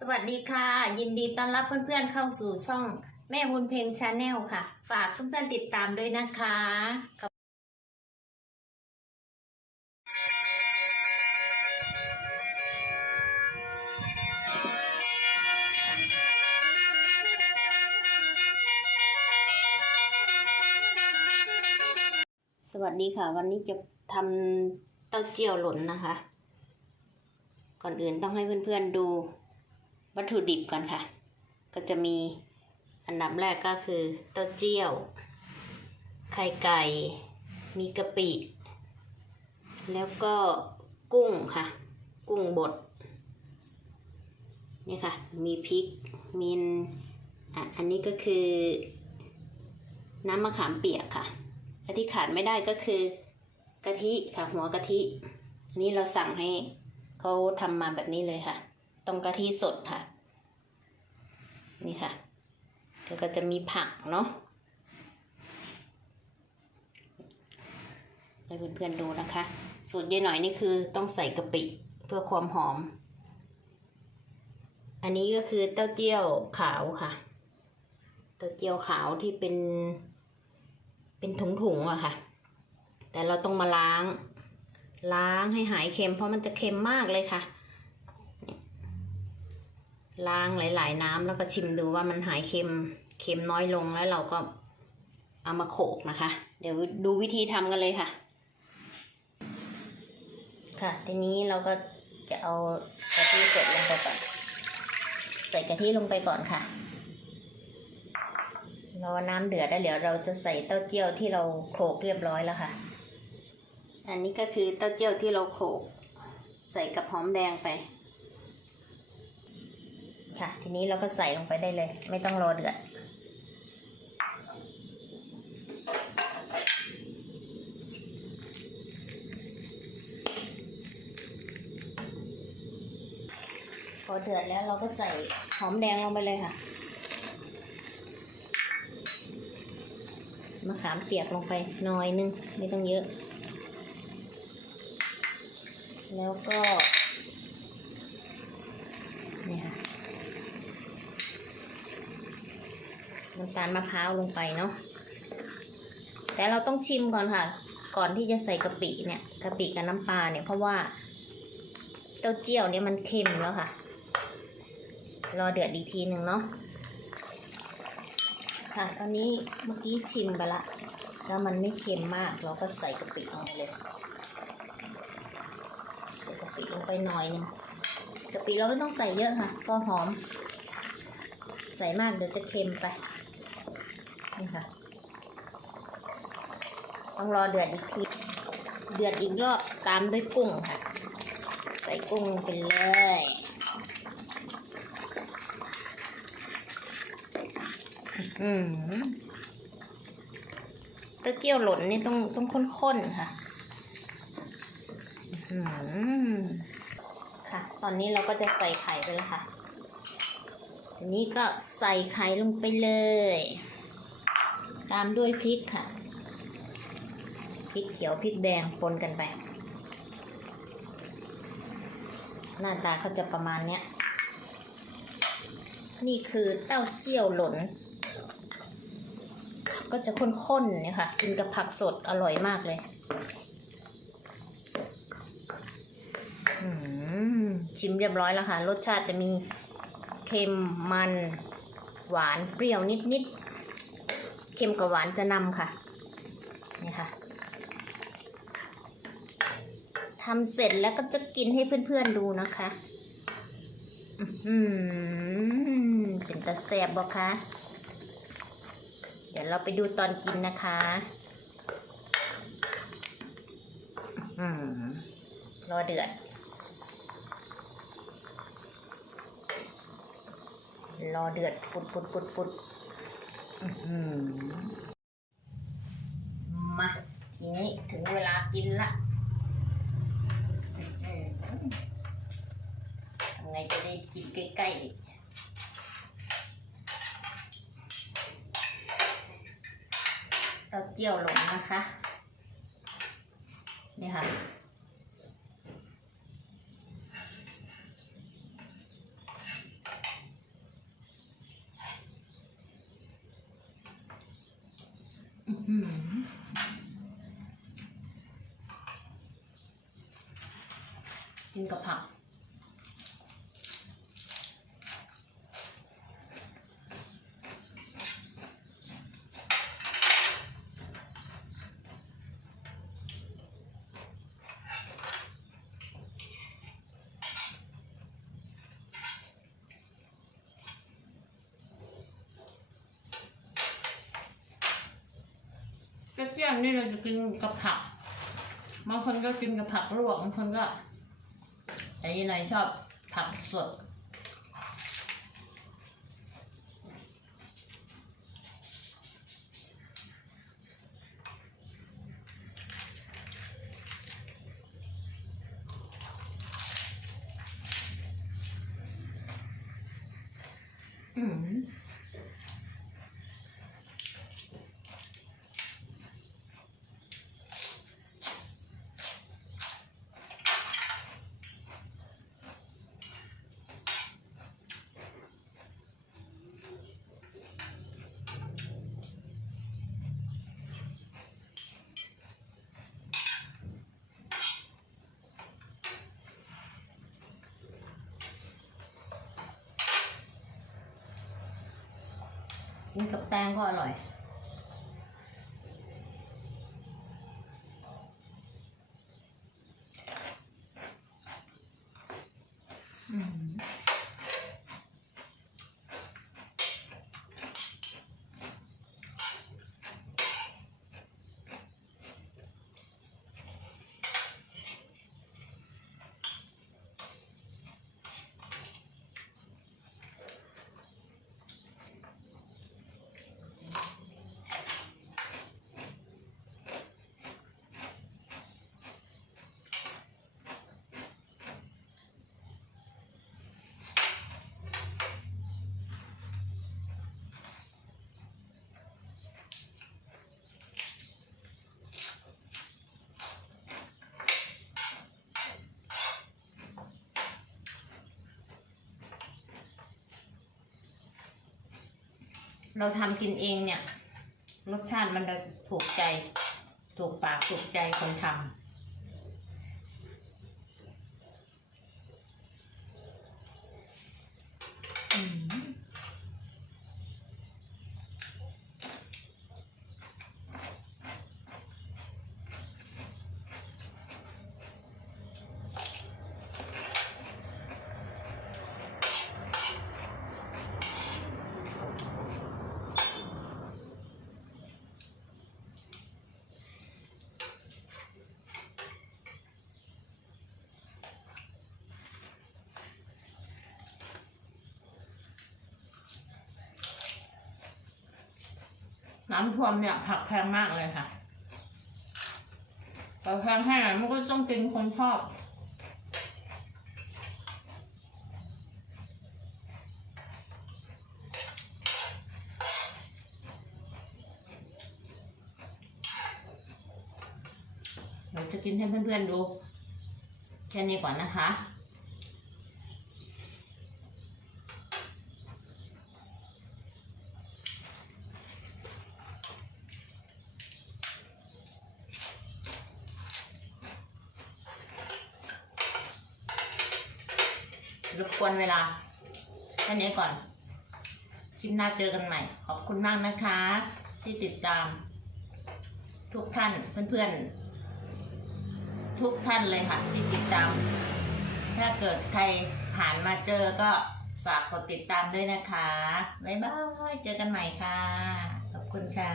สวัสดีค่ะ ยินดีต้อนรับเพื่อนๆเข้าสู่ช่องแม่บุญเพลงชาแนลค่ะ ฝากเพื่อนๆติดตามด้วยนะคะสวัสดีค่ะ วันนี้จะทำเต้าเจี้ยวหล่นนะคะ ก่อนอื่นต้องให้เพื่อนๆดู วัตถุดิบก่อนค่ะ ก็จะมีอันดับแรกก็คือเต้าเจี้ยว ไข่ไก่ มีกะปิ แล้วก็กุ้งค่ะ กุ้งบด นี่ค่ะ มีพริก มีนอะอันนี้ก็คือ น้ำมะขามเปียกค่ะและที่ขาดไม่ได้ก็คือกะทิค่ะหัวกะทินนี้เราสั่งให้เขาทำมาแบบนี้เลยค่ะ ตรงกะทิสดค่ะ นี่ค่ะแล้วก็จะมีผักเนาะให้เพื่อนๆดูนะคะ สูตรยายหน่อยนี่คือต้องใส่กะปิเพื่อความหอม อันนี้ก็คือเต้าเจี้ยวขาวค่ะ เต้าเจี้ยวขาวที่เป็น เป็นถุงๆอะค่ะ แต่เราต้องมาล้าง ล้างให้หายเค็มเพราะมันจะเค็มมากเลยค่ะ ล้างหลาย ๆ น้ำแล้วก็ชิมดูว่ามันหายเค็มเค็มน้อยลงแล้วเราก็เอามาโขกนะคะ เดี๋ยวดูวิธีทำกันเลยค่ะ ค่ะ ทีนี้เราก็จะเอากะทิสดลงไปก่อน ใส่กะทิลงไปก่อนค่ะรอน้ำเดือดแล้วเดี๋ยวเราจะใส่เต้าเจี้ยวที่เราโขลกเรียบร้อยแล้วค่ะ อันนี้ก็คือเต้าเจี้ยวที่เราโขลกใส่กับหอมแดงไป ค่ะ ทีนี้เราก็ใส่ลงไปได้เลย ไม่ต้องรอเดือดพอเดือดแล้วเราก็ใส่หอมแดงลงไปเลยค่ะ มะขามเปียกลงไปหน่อยนึง ไม่ต้องเยอะ แล้วก็นี่ค่ะ น้ำตาลมะพร้าวลงไปเนาะแต่เราต้องชิมก่อนค่ะ ก่อนที่จะใส่กะปิเนี่ยกะปิกับน้ำปลาเนี่ยเพราะว่าเต้าเจี้ยวเนี่ยมันเค็มแล้วค่ะ รอเดือดอีกทีหนึ่งเนาะค่ะ ตอนนี้เมื่อกี้ชิมไปละ แล้วมันไม่เค็มมาก เราก็ใส่กะปิลงไปเลยใส่กะปิลงไปหน่อยหนึงกะปิเราไม่ต้องใส่เยอะค่ะ ก็หอม ใส่มากเดี๋ยวจะเค็มไป นี่ค่ะ ต้องรอเดือดอีกทีเดือดอีกรอบตามด้วยกุ้งค่ะ ใส่กุ้งลงไปเลยอืมเต้าเจี้ยวหล่นนี่ต้องต้องข้นๆค่ะอืมค่ะ ตอนนี้เราก็จะใส่ไข่ไปแล้วค่ะทีนี้ก็ใส่ไข่ลงไปเลย ตามด้วยพริกค่ะ พริกเขียวพริกแดงปนกันไป หน้าตาเขาจะประมาณเนี้ย นี่คือเต้าเจี้ยวหล่นก็จะข้นๆเนี่ยค่ะ กินกับผักสดอร่อยมากเลยชิมเรียบร้อยแล้วค่ะ รสชาติจะมีเค็มมัน หวานเปรี้ยวนิดๆ เค็มกับหวานจะนำค่ะ นี่ค่ะทำเสร็จแล้วก็จะกินให้เพื่อนๆดูนะคะ อืมเป็นตาแซบบอกคะ เดี๋ยวเราไปดูตอนกินนะคะ อืมรอเดือด รอเดือดปุดปุดปุดปุดอื้อหือ มา ทีนี้ถึงเวลากินละทำไงจะได้กินใกล้ๆเต้าเจี้ยวหลงนะคะ นี่ค่ะ กินกับผักกระเจี๊ยบนี่เราจะกินกับผัก บางคนก็กินกับผักลวก บางคนก็ แต่ยังไงชอบผักสด อืม กินกับแตงก็อร่อย เราทำกินเองเนี่ย รสชาติมันจะถูกใจ ถูกปากถูกใจคนทำ น้ำท่วมเนี่ย ผักแพงมากเลยค่ะแต่แพงแค่ไหนมันก็ต้องกินคนชอบเดี๋ยวจะกินให้เพื่อนๆดู แค่นี้ก่อนนะคะ รบกวนเวลาแค่นี้ก่อน คลิปหน้าเจอกันใหม่ ขอบคุณมากนะคะ ที่ติดตาม ทุกท่านเพื่อนๆ ทุกท่านเลยค่ะ ที่ติดตาม ถ้าเกิดใครผ่านมาเจอก็ฝากกดติดตามด้วยนะคะ บ๊ายบาย เจอกันใหม่ค่ะ ขอบคุณค่ะ